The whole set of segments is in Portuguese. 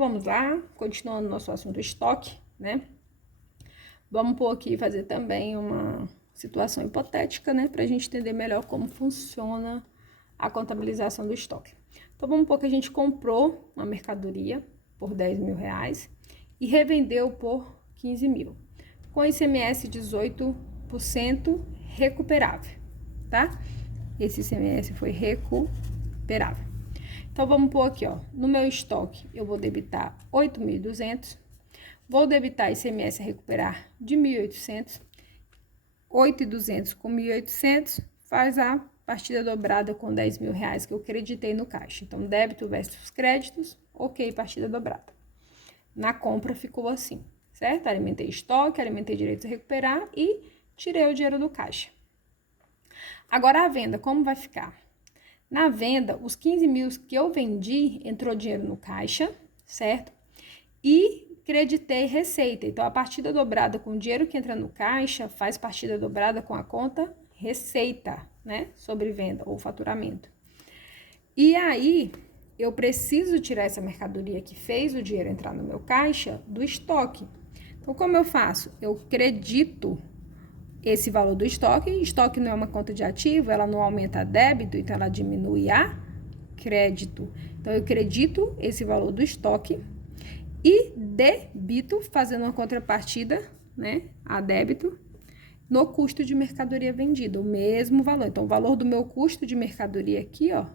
vamos lá, continuando nosso assunto estoque, né? Vamos pôr aqui fazer também uma situação hipotética, né? Pra gente entender melhor como funciona a contabilização do estoque. Então, vamos pôr que a gente comprou uma mercadoria por 10 mil reais e revendeu por 15 mil, com ICMS 18% recuperável, tá? Esse ICMS foi recuperável. Então, vamos pôr aqui, ó, no meu estoque, eu vou debitar 8.200, vou debitar ICMS a recuperar de 1.800, 8.200 com 1.800, faz a partida dobrada com 10 mil reais que eu creditei no caixa. Então, débito versus créditos, ok, partida dobrada. Na compra ficou assim, certo? Alimentei estoque, alimentei direito a recuperar e tirei o dinheiro do caixa. Agora, a venda, como vai ficar? Na venda, os 15 mil que eu vendi, entrou dinheiro no caixa, certo? E creditei receita. Então, a partida dobrada com o dinheiro que entra no caixa faz partida dobrada com a conta receita, né? Sobre venda ou faturamento. E aí, eu preciso tirar essa mercadoria que fez o dinheiro entrar no meu caixa do estoque. Então, como eu faço? Eu credito esse valor do estoque. Estoque não é uma conta de ativo, ela não aumenta a débito, então ela diminui a crédito. Então, eu credito esse valor do estoque e debito, fazendo uma contrapartida, né, a débito, no custo de mercadoria vendida, o mesmo valor. Então, o valor do meu custo de mercadoria aqui, ó,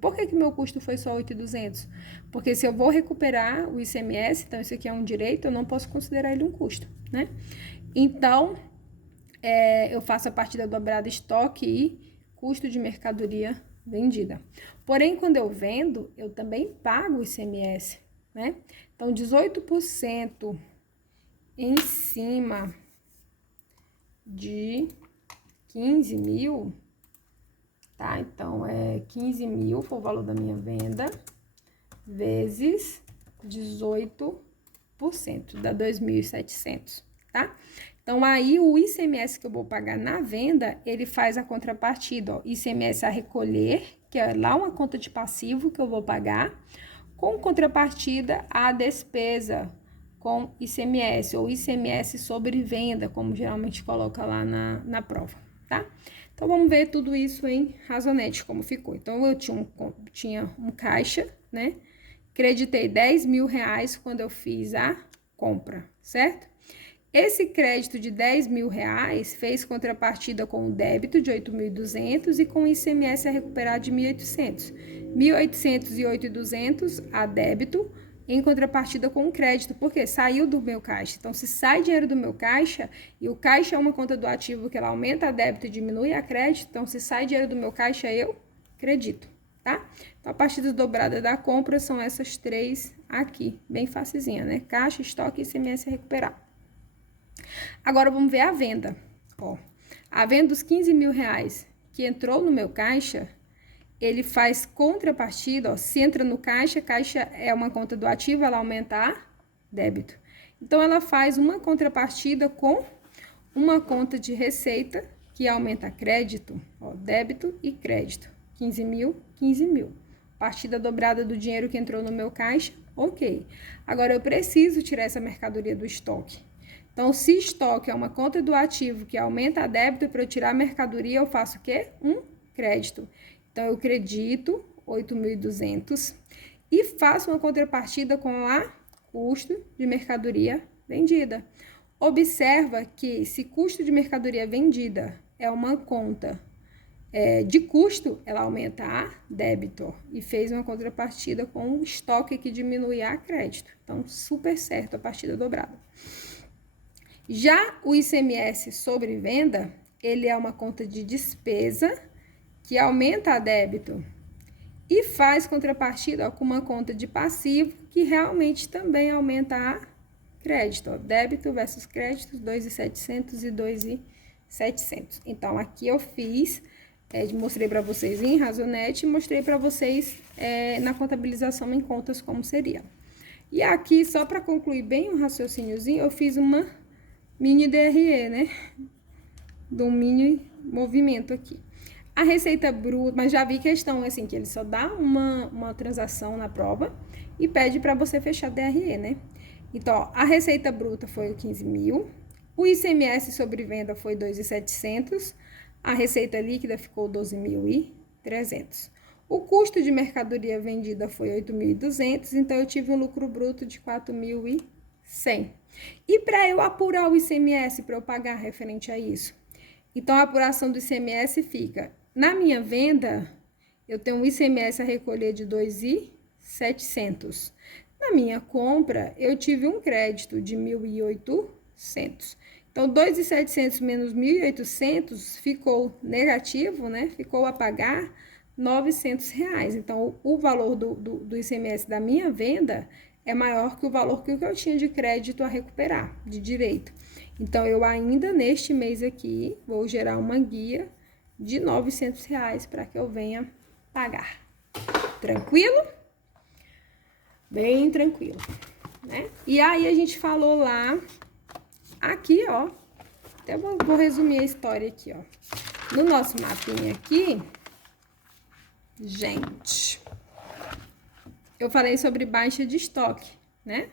por que meu custo foi só 8.200? Porque se eu vou recuperar o ICMS, então isso aqui é um direito, eu não posso considerar ele um custo, né? Então, eu faço a partida dobrada estoque e custo de mercadoria vendida. Porém, quando eu vendo, eu também pago o ICMS, né? Então, 18% em cima de 15 mil, tá? Então, 15 mil foi o valor da minha venda, vezes 18%, dá 2.700, tá? Então, aí, o ICMS que eu vou pagar na venda, ele faz a contrapartida, ó, ICMS a recolher, que é lá uma conta de passivo que eu vou pagar, com contrapartida a despesa com ICMS, ou ICMS sobre venda, como geralmente coloca lá na prova, tá? Então, vamos ver tudo isso em razonete, como ficou. Então, eu tinha um caixa, né? Creditei 10 mil reais quando eu fiz a compra, certo? Esse crédito de 10 mil reais fez contrapartida com o débito de 8.200 e com o ICMS a recuperar de 1.800. 1.800 e 8.200 a débito em contrapartida com o crédito, porque saiu do meu caixa. Então, se sai dinheiro do meu caixa, e o caixa é uma conta do ativo que ela aumenta a débito e diminui a crédito, então, se sai dinheiro do meu caixa, eu credito, tá? Então, a partida dobrada da compra são essas três aqui, bem facezinha, né? Caixa, estoque e ICMS a recuperar. Agora, vamos ver a venda. Ó, a venda dos 15 mil reais que entrou no meu caixa, ele faz contrapartida, ó, se entra no caixa, caixa é uma conta do ativo, ela aumenta a débito. Então, ela faz uma contrapartida com uma conta de receita, que aumenta crédito, ó, débito e crédito. 15 mil, 15 mil. Partida dobrada do dinheiro que entrou no meu caixa, ok. Agora, eu preciso tirar essa mercadoria do estoque. Então, se estoque é uma conta do ativo que aumenta a débito, para eu tirar a mercadoria, eu faço o quê? Um crédito. Então, eu credito 8.200 e faço uma contrapartida com a custo de mercadoria vendida. Observa que se custo de mercadoria vendida é uma conta de custo, ela aumenta a débito e fez uma contrapartida com o estoque que diminui a crédito. Então, super certo a partida dobrada. Já o ICMS sobre venda, ele é uma conta de despesa que aumenta a débito e faz contrapartida, ó, com uma conta de passivo que realmente também aumenta a crédito. Ó, débito versus crédito, 2.700 e 2.700. Então, aqui eu fiz, mostrei para vocês em razonete e mostrei para vocês na contabilização em contas como seria. E aqui, só para concluir bem o raciocíniozinho, eu fiz uma mini DRE, né? Do mini movimento aqui. A receita bruta, mas já vi questão assim, que ele só dá uma transação na prova e pede para você fechar DRE, né? Então, ó, a receita bruta foi 15 mil, o ICMS sobre venda foi 2.700, a receita líquida ficou 12.300. O custo de mercadoria vendida foi 8.200, então eu tive um lucro bruto de 4.100. E para eu apurar o ICMS, para eu pagar referente a isso? Então, a apuração do ICMS fica, na minha venda, eu tenho um ICMS a recolher de 2.700. Na minha compra, eu tive um crédito de 1.800. Então, 2.700 menos 1.800 ficou negativo, né? Ficou a pagar R$ 900. Então, o valor do ICMS da minha venda é maior que o valor que eu tinha de crédito a recuperar, de direito. Então, eu ainda neste mês aqui, vou gerar uma guia de R$ 900 para que eu venha pagar. Tranquilo? Bem tranquilo, né? E aí, a gente falou lá, aqui, ó, até vou resumir a história aqui, ó. No nosso mapinha aqui, gente, eu falei sobre baixa de estoque, né?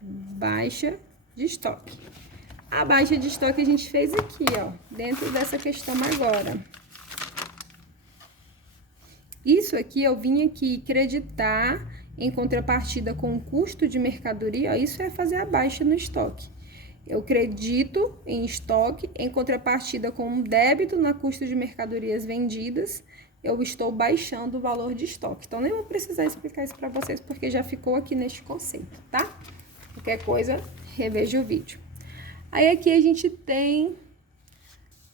Baixa de estoque. A baixa de estoque a gente fez aqui, ó, dentro dessa questão agora. Isso aqui eu vim aqui creditar em contrapartida com o custo de mercadoria, ó, isso é fazer a baixa no estoque. Eu credito em estoque em contrapartida com um débito na custo de mercadorias vendidas, eu estou baixando o valor de estoque. Então, nem vou precisar explicar isso para vocês, porque já ficou aqui neste conceito, tá? Qualquer coisa, reveja o vídeo. Aí, aqui a gente tem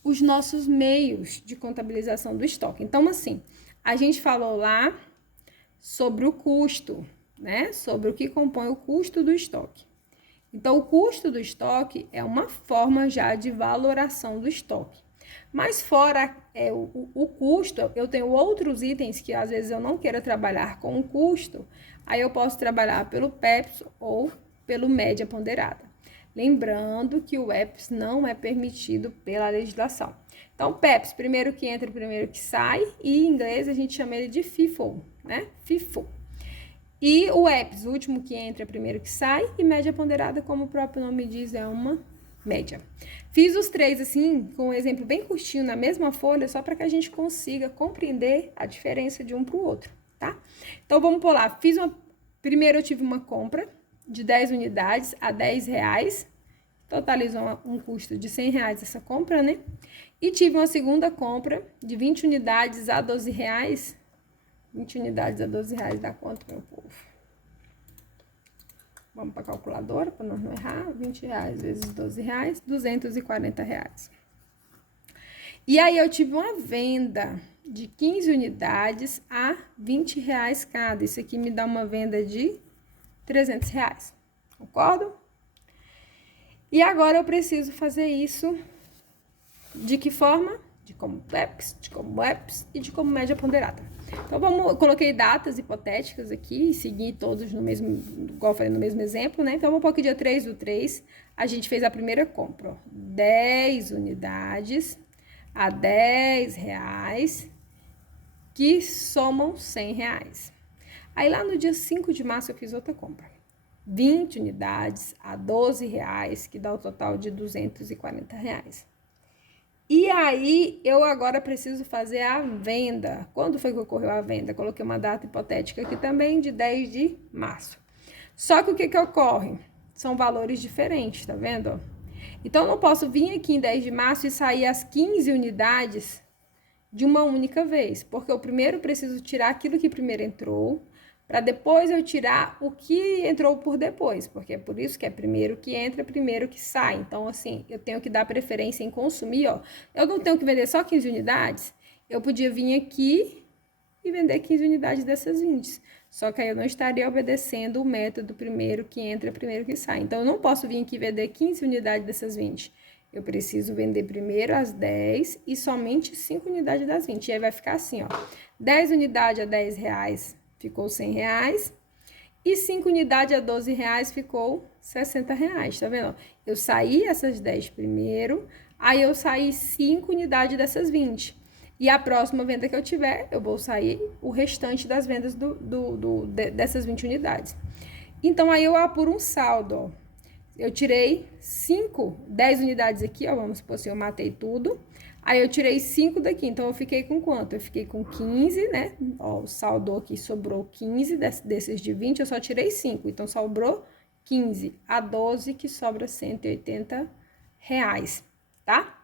os nossos meios de contabilização do estoque. Então, assim, a gente falou lá sobre o custo, né? Sobre o que compõe o custo do estoque. Então, o custo do estoque é uma forma já de valoração do estoque. Mas fora o custo, eu tenho outros itens que às vezes eu não quero trabalhar com o custo, aí eu posso trabalhar pelo PEPS ou pelo média ponderada. Lembrando que o EPS não é permitido pela legislação. Então, PEPS, primeiro que entra, primeiro que sai, e em inglês a gente chama ele de FIFO, né? FIFO. E o EPS, o último que entra, primeiro que sai, e média ponderada, como o próprio nome diz, é uma média. Fiz os três assim, com um exemplo bem curtinho na mesma folha, só para que a gente consiga compreender a diferença de um para o outro, tá? Então, vamos por lá. Primeiro eu tive uma compra de 10 unidades a R$10, totalizou um custo de R$100 essa compra, né? E tive uma segunda compra de 20 unidades a R$12. 20 unidades a R$12 dá quanto, meu povo? Vamos para a calculadora, para não errar. R$20 vezes R$12, R$240. E aí, eu tive uma venda de 15 unidades a R$20 cada. Isso aqui me dá uma venda de R$300. Concordo? E agora, eu preciso fazer isso de que forma? De como PEPS, de como EPS e de como média ponderada. Então, eu coloquei datas hipotéticas aqui, segui todos no mesmo, igual eu falei, no mesmo exemplo, né? Então, vamos pôr aqui dia 3/3, a gente fez a primeira compra, ó, 10 unidades a R$10, que somam R$100. Aí, lá no dia 5 de março, eu fiz outra compra. 20 unidades a R$12, que dá o total de R$240. E aí, eu agora preciso fazer a venda. Quando foi que ocorreu a venda? Coloquei uma data hipotética aqui também, de 10 de março. Só que o que ocorre? São valores diferentes, tá vendo? Então, eu não posso vir aqui em 10 de março e sair as 15 unidades de uma única vez. Porque eu primeiro preciso tirar aquilo que primeiro entrou, para depois eu tirar o que entrou por depois, porque é por isso que é primeiro que entra, primeiro que sai. Então, assim, eu tenho que dar preferência em consumir, ó. Eu não tenho que vender só 15 unidades, eu podia vir aqui e vender 15 unidades dessas 20. Só que aí eu não estaria obedecendo o método primeiro que entra, primeiro que sai. Então, eu não posso vir aqui e vender 15 unidades dessas 20. Eu preciso vender primeiro as 10 e somente 5 unidades das 20. E aí vai ficar assim, ó. 10 unidades a R$10 ficou R$100. E 5 unidades a R$12 ficou R$60, tá vendo? Eu saí essas 10 primeiro, aí eu saí 5 unidades dessas 20. E a próxima venda que eu tiver, eu vou sair o restante das vendas dessas 20 unidades. Então, aí eu apuro um saldo, ó. Eu tirei 10 unidades aqui, ó, vamos supor assim, eu matei tudo. Aí eu tirei 5 daqui, então eu fiquei com quanto? Eu fiquei com 15, né? Ó, o saldo aqui sobrou 15, desses de 20 eu só tirei 5, então sobrou 15 a 12, que sobra R$180, tá?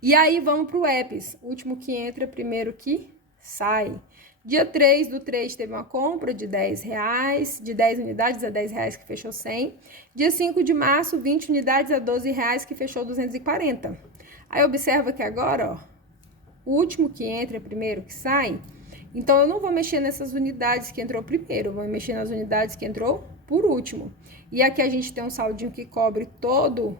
E aí, vamos pro EPS, último que entra, primeiro que sai. Dia 3 do 3 teve uma compra de R$10, de 10 unidades a R$10, que fechou 100. Dia 5 de março, 20 unidades a R$12, que fechou 240. Aí, observa que agora, ó, o último que entra, primeiro que sai. Então, eu não vou mexer nessas unidades que entrou primeiro, eu vou mexer nas unidades que entrou por último. E aqui a gente tem um saldinho que cobre todo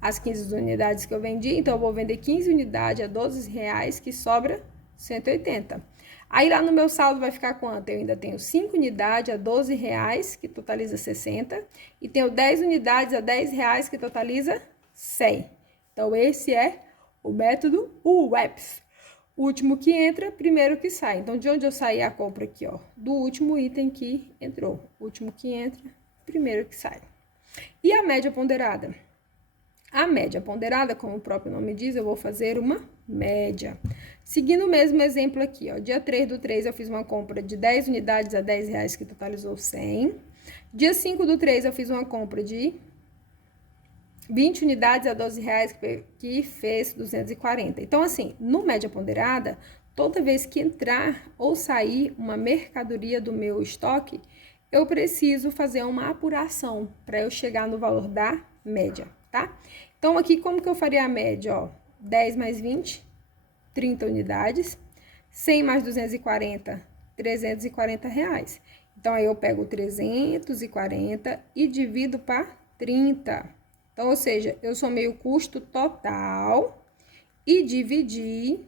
as 15 unidades que eu vendi, então eu vou vender 15 unidades a R$12, que sobra 180. Aí lá no meu saldo vai ficar quanto? Eu ainda tenho 5 unidades a R$12, que totaliza 60, e tenho 10 unidades a R$10, que totaliza 100. Então esse é o método UEPS. O último que entra, primeiro que sai. Então de onde eu saí a compra aqui, ó? Do último item que entrou. O último que entra, primeiro que sai. E a média ponderada? A média ponderada, como o próprio nome diz, eu vou fazer uma média. Seguindo o mesmo exemplo aqui, ó, dia 3 do 3 eu fiz uma compra de 10 unidades a R$10, que totalizou 100. Dia 5 do 3 eu fiz uma compra de 20 unidades a R$12, que fez 240. Então, assim, no média ponderada, toda vez que entrar ou sair uma mercadoria do meu estoque, eu preciso fazer uma apuração para eu chegar no valor da média, tá? Então, aqui, como que eu faria a média, ó? 10 mais 20, 30 unidades. 100 mais 240, R$340. Então, aí eu pego 340 e divido para 30. Então, ou seja, eu somei o custo total e dividi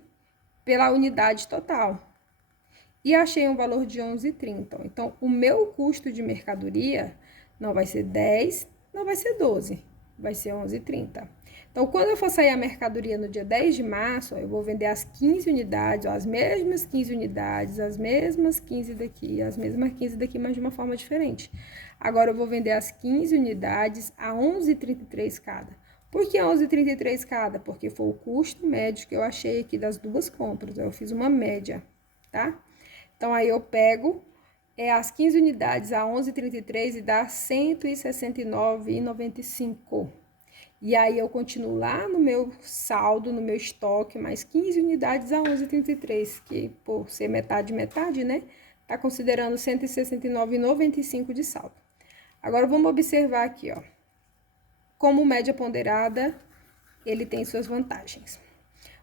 pela unidade total. E achei um valor de 11,30. Então, o meu custo de mercadoria não vai ser 10, não vai ser 12, vai ser 11,30. Então, quando eu for sair a mercadoria no dia 10 de março, ó, eu vou vender as 15 unidades, ó, as mesmas 15 unidades, as mesmas 15 daqui, as mesmas 15 daqui, mas de uma forma diferente. Agora, eu vou vender as 15 unidades a 11,33 cada. Por que 11,33 cada? Porque foi o custo médio que eu achei aqui das duas compras. Eu fiz uma média, tá? Então, aí eu pego as 15 unidades a 11,33 e dá 169,95. E aí, eu continuo lá no meu saldo, no meu estoque, mais 15 unidades a 11,33, que por ser metade, né? Tá considerando 169,95 de saldo. Agora, vamos observar aqui, ó. Como média ponderada, ele tem suas vantagens.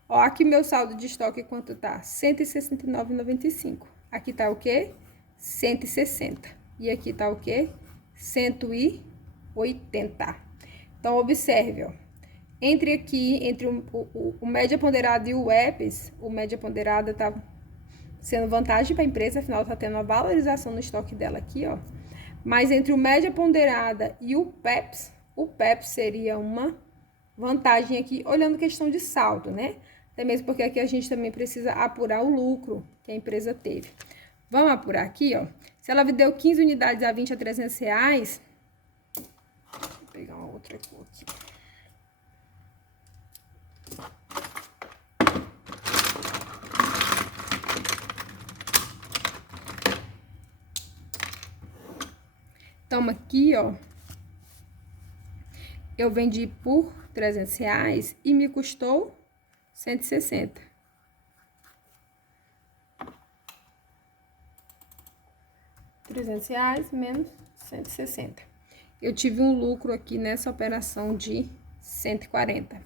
Ó, aqui meu saldo de estoque quanto tá? 169,95. Aqui tá o quê? 160. E aqui tá o quê? 180. Então, observe, ó. Entre o média ponderada e o EPS, o média ponderada tá sendo vantagem para a empresa, afinal tá tendo uma valorização no estoque dela aqui, ó. Mas entre o média ponderada e o PEPS seria uma vantagem aqui, olhando questão de saldo, né? Até mesmo porque aqui a gente também precisa apurar o lucro que a empresa teve. Vamos apurar aqui, ó. Se ela deu 15 unidades a 20 a R$300, vou pegar uma outra cor aqui. Então, aqui, ó, eu vendi por R$300 e me custou 160. R$300 menos 160. Eu tive um lucro aqui nessa operação de 140.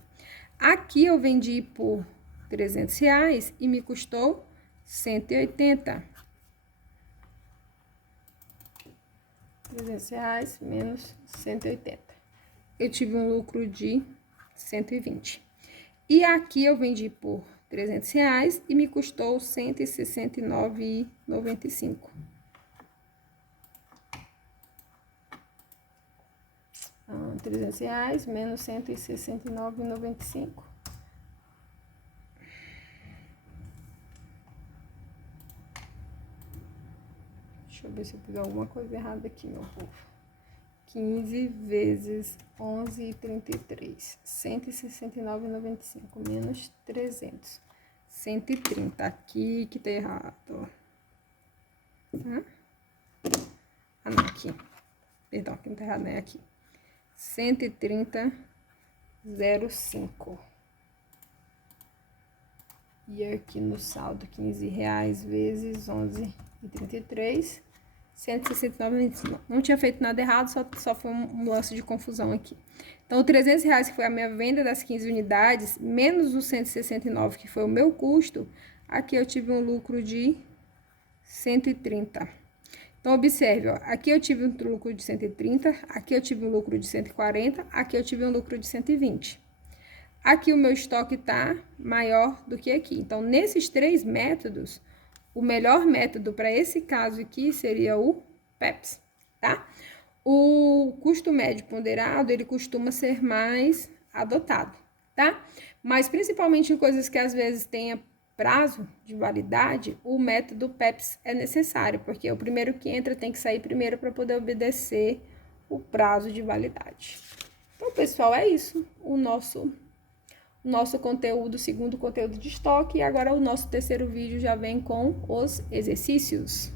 Aqui eu vendi por R$300 e me custou 180. R$300 menos 180. Eu tive um lucro de 120. E aqui eu vendi por R$300 e me custou 169,95. R$300 menos 169,95. Deixa eu ver se eu fiz alguma coisa errada aqui, meu povo. 15 vezes 11,33. 169,95 menos 300. 130. Aqui que tá errado. Ah, não, aqui. Perdão, aqui não tá errado, né? Aqui. 130,05. E aqui no saldo, R$15 vezes 11,33. 169,25. Não tinha feito nada errado, só foi um lance de confusão aqui. Então, R$300 que foi a minha venda das 15 unidades, menos os 169 que foi o meu custo, aqui eu tive um lucro de 130. Então, observe, ó, aqui eu tive um lucro de 130, aqui eu tive um lucro de 140, aqui eu tive um lucro de 120. Aqui o meu estoque tá maior do que aqui. Então, nesses 3 métodos, o melhor método para esse caso aqui seria o PEPS, tá? O custo médio ponderado, ele costuma ser mais adotado, tá? Mas principalmente em coisas que às vezes tenha prazo de validade, o método PEPS é necessário, porque o primeiro que entra tem que sair primeiro para poder obedecer o prazo de validade. Então, pessoal, é isso. O nosso conteúdo, segundo conteúdo de estoque, e agora o nosso terceiro vídeo já vem com os exercícios.